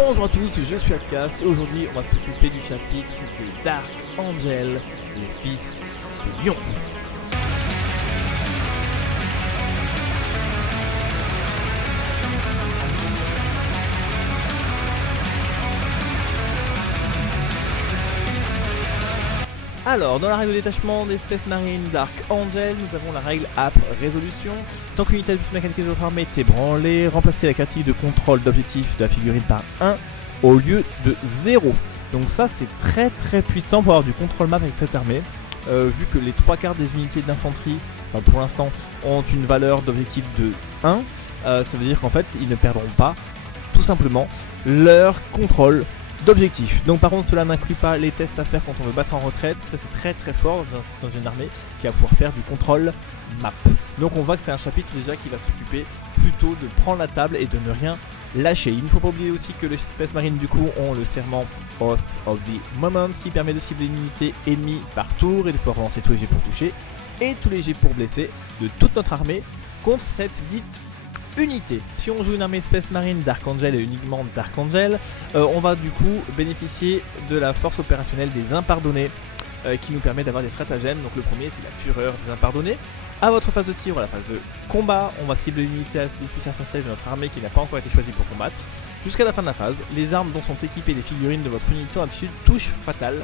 Bonjour à tous, je suis Upcast et aujourd'hui on va s'occuper du chapitre des Dark Angels, les fils de Lion. Alors, dans la règle de détachement des Space Marines Dark Angel, nous avons la règle App Résolution. Tant qu'une unité de plus mécanique des autres armées est ébranlée, remplacez la critique de contrôle d'objectif de la figurine par 1 au lieu de 0. Donc ça c'est très puissant pour avoir du contrôle map avec cette armée. Vu que les 3/4 des unités d'infanterie, enfin pour l'instant, ont une valeur d'objectif de 1, ça veut dire qu'en fait ils ne perdront pas tout simplement leur contrôle d'objectif. Donc par contre cela n'inclut pas les tests à faire quand on veut battre en retraite. Ça c'est très fort dans une armée qui va pouvoir faire du contrôle map. Donc on voit que c'est un chapitre déjà qui va s'occuper plutôt de prendre la table et de ne rien lâcher. Il ne faut pas oublier aussi que les Space Marines du coup ont le serment Oath of the Moment qui permet de cibler une unité ennemie par tour et de pouvoir lancer tous les jets pour toucher et tous les jets pour blesser de toute notre armée contre cette dite unité. Si on joue une armée Space Marine Dark Angel et uniquement Dark Angel, on va du coup bénéficier de la force opérationnelle des impardonnés qui nous permet d'avoir des stratagèmes. Donc le premier c'est la fureur des impardonnés. À votre phase de tir ou à la phase de combat, on va cibler une unité à sa stage de notre armée qui n'a pas encore été choisie pour combattre. Jusqu'à la fin de la phase, les armes dont sont équipées les figurines de votre unité ont d'habitude touche fatale.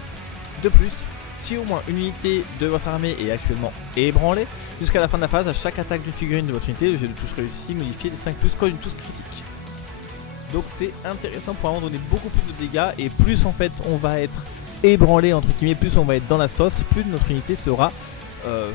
De plus, si au moins une unité de votre armée est actuellement ébranlée, jusqu'à la fin de la phase, à chaque attaque d'une figurine de votre unité, le jet de touche réussi modifié de 5+, comme une touche critique. Donc c'est intéressant pour vraiment donner beaucoup plus de dégâts, et plus en fait on va être ébranlé entre guillemets, plus on va être dans la sauce, plus notre unité sera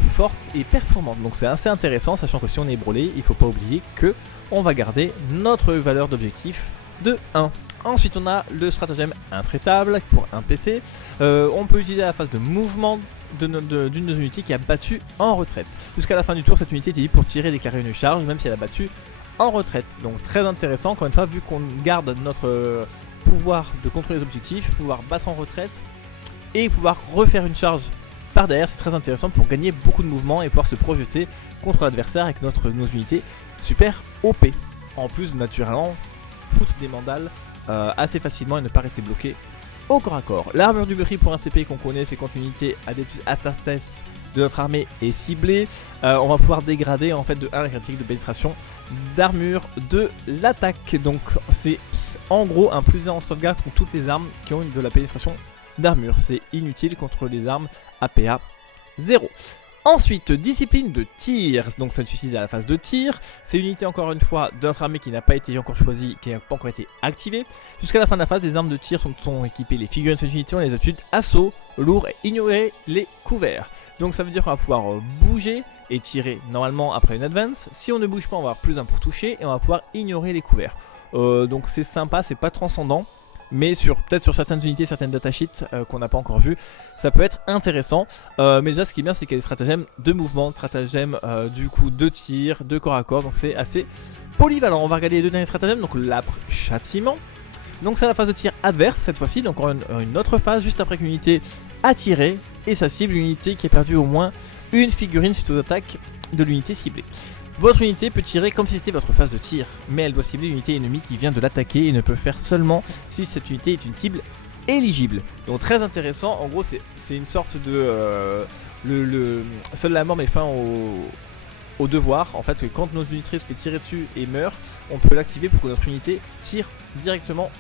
forte et performante. Donc c'est assez intéressant, sachant que si on est ébranlé, il ne faut pas oublier que on va garder notre valeur d'objectif de 1. Ensuite on a le stratagème intraitable pour un PC. On peut utiliser la phase de mouvement d'une de nos unités qui a battu en retraite. Jusqu'à la fin du tour, cette unité est libre pour tirer et déclarer une charge, même si elle a battu en retraite. Donc très intéressant, encore une fois, vu qu'on garde notre pouvoir de contrôler les objectifs, pouvoir battre en retraite et pouvoir refaire une charge par derrière, c'est très intéressant pour gagner beaucoup de mouvements et pouvoir se projeter contre l'adversaire avec nos unités super OP. En plus, naturellement, foutre des mandales assez facilement et ne pas rester bloqué au corps à corps. L'armure du prix pour un CP qu'on connaît, c'est quand une unité Adeptus Astartes de notre armée est ciblée. On va pouvoir dégrader en fait de 1 la critique de pénétration d'armure de l'attaque. Donc c'est en gros un +1 en sauvegarde contre toutes les armes qui ont de la pénétration d'armure. C'est inutile contre les armes APA 0. Ensuite, discipline de tir, donc ça s'utilise à la phase de tir. C'est une unité encore une fois de notre armée qui n'a pas été encore choisie, qui n'a pas encore été activée. Jusqu'à la fin de la phase, les armes de tir sont équipées. Les figurines de cette unité ont les aptitudes assaut, lourd et ignorer les couverts. Donc ça veut dire qu'on va pouvoir bouger et tirer normalement après une advance. Si on ne bouge pas, on va avoir +1 pour toucher et on va pouvoir ignorer les couverts. Donc c'est sympa, c'est pas transcendant. Mais peut-être sur certaines unités, certaines datasheets qu'on n'a pas encore vu, ça peut être intéressant. Mais déjà ce qui est bien, c'est qu'il y a des stratagèmes de mouvement, stratagèmes du coup de tir, de corps à corps. Donc c'est assez polyvalent. On va regarder les deux derniers stratagèmes. Donc l'âpre châtiment. Donc c'est la phase de tir adverse cette fois-ci. Donc encore une autre phase juste après qu'une unité a tiré et ça cible une unité qui a perdu au moins une figurine suite aux attaques de l'unité ciblée. Votre unité peut tirer comme si c'était votre phase de tir, mais elle doit cibler une unité ennemie qui vient de l'attaquer et ne peut faire seulement si cette unité est une cible éligible. Donc très intéressant, en gros c'est une sorte de... seule la mort met fin au devoir, en fait, que quand nos unités se fait tirer dessus et meurt, on peut l'activer pour que notre unité tire directement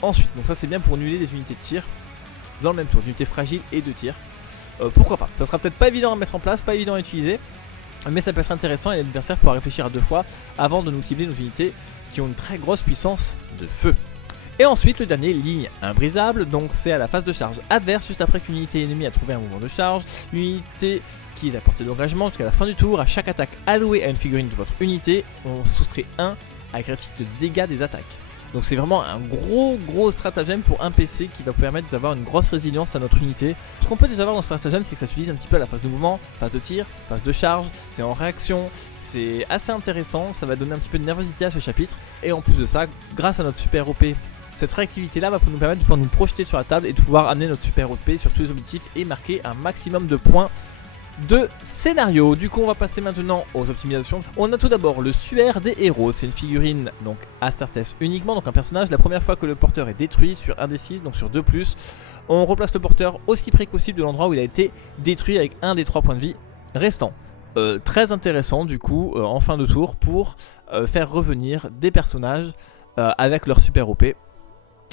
ensuite. Donc ça c'est bien pour annuler les unités de tir dans le même tour, unités fragiles et de tir. Pourquoi pas, ça sera peut-être pas évident à mettre en place, pas évident à utiliser, mais ça peut être intéressant et l'adversaire pourra réfléchir à 2 fois avant de nous cibler nos unités qui ont une très grosse puissance de feu. Et ensuite le dernier, ligne imbrisable, donc c'est à la phase de charge adverse, juste après qu'une unité ennemie a trouvé un mouvement de charge. L'unité qui est à portée d'engagement jusqu'à la fin du tour, à chaque attaque allouée à une figurine de votre unité, on soustrait 1 à la critique de dégâts des attaques. Donc c'est vraiment un gros stratagème pour un PC qui va permettre d'avoir une grosse résilience à notre unité. Ce qu'on peut déjà voir dans ce stratagème, c'est que ça s'utilise un petit peu à la phase de mouvement, phase de tir, phase de charge, c'est en réaction, c'est assez intéressant, ça va donner un petit peu de nervosité à ce chapitre. Et en plus de ça, grâce à notre super OP, cette réactivité là va nous permettre de pouvoir nous projeter sur la table et de pouvoir amener notre super OP sur tous les objectifs et marquer un maximum de points de scénario. Du coup on va passer maintenant aux optimisations. On a tout d'abord le suaire des héros, c'est une figurine donc Astartes uniquement, donc un personnage. La première fois que le porteur est détruit sur 1d6, donc sur 2+, on replace le porteur aussi près que possible de l'endroit où il a été détruit avec un des 3 points de vie restants. Très intéressant du coup en fin de tour pour faire revenir des personnages avec leur super OP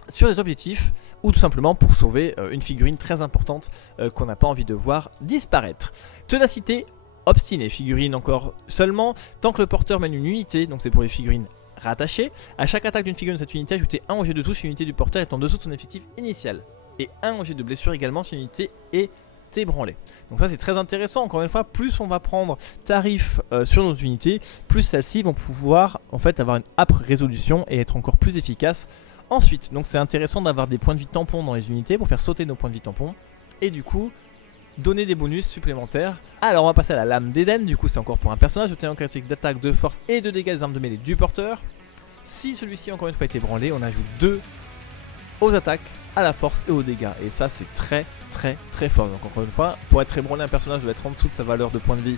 sur les objectifs, ou tout simplement pour sauver une figurine très importante qu'on n'a pas envie de voir disparaître. Ténacité obstinée, figurine encore seulement tant que le porteur mène une unité, donc c'est pour les figurines rattachées. À chaque attaque d'une figurine de cette unité, ajoutez 1 au jet de touche si l'unité du porteur est en dessous de son effectif initial, et 1 au jet de blessure également si l'unité est ébranlée. Donc ça c'est très intéressant, encore une fois, plus on va prendre tarif sur nos unités, plus celles-ci vont pouvoir en fait avoir une âpre résolution et être encore plus efficaces. Ensuite, donc c'est intéressant d'avoir des points de vie tampons dans les unités pour faire sauter nos points de vie tampons et du coup donner des bonus supplémentaires. Alors on va passer à la lame d'Éden, du coup c'est encore pour un personnage, jeter un critique d'attaque, de force et de dégâts des armes de mêlée du porteur. Si celui-ci encore une fois est ébranlé, on ajoute 2 aux attaques, à la force et aux dégâts, et ça c'est très fort. Donc encore une fois, pour être ébranlé, un personnage doit être en dessous de sa valeur de points de vie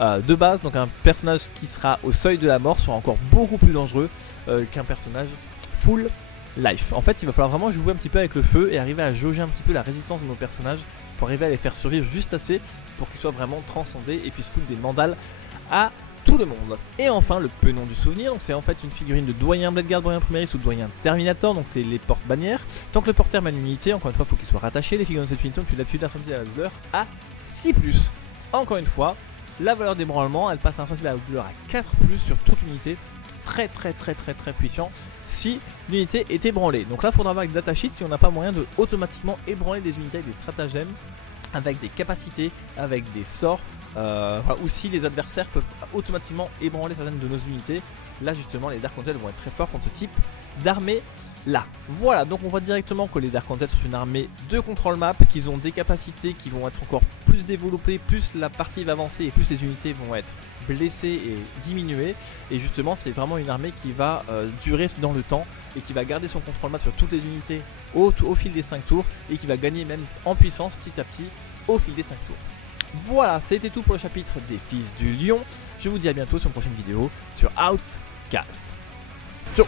de base, donc un personnage qui sera au seuil de la mort sera encore beaucoup plus dangereux qu'un personnage full life. En fait il va falloir vraiment jouer un petit peu avec le feu et arriver à jauger un petit peu la résistance de nos personnages pour arriver à les faire survivre juste assez pour qu'ils soient vraiment transcendés et puissent foutre des mandales à tout le monde. Et enfin le Penon du souvenir, donc c'est en fait une figurine de doyen Bladeguard, doyen Primaris ou doyen Terminator, donc c'est les porte-bannières. Tant que le porteur mène une unité, encore une fois il faut qu'il soit rattaché. Les figurines de cette unité ont plus d'aptitude insensible à la douleur à 6+. Encore une fois, la valeur d'ébranlement elle passe à insensible à la douleur à 4+ sur toute unité. Très puissant si l'unité est ébranlée. Donc là il faudra voir avec datasheet si on n'a pas moyen de automatiquement ébranler des unités avec des stratagèmes, avec des capacités, avec des sorts, ou si les adversaires peuvent automatiquement ébranler certaines de nos unités. Là justement les Dark Angels vont être très forts contre ce type d'armée là. Voilà, donc on voit directement que les Dark Angels sont une armée de control map, qu'ils ont des capacités qui vont être encore plus développées, plus la partie va avancer et plus les unités vont être blessées et diminuées. Et justement c'est vraiment une armée qui va durer dans le temps et qui va garder son control map sur toutes les unités au fil des 5 tours et qui va gagner même en puissance petit à petit au fil des 5 tours. Voilà, c'était tout pour le chapitre des Fils du Lion. Je vous dis à bientôt sur une prochaine vidéo sur Outcast. Ciao.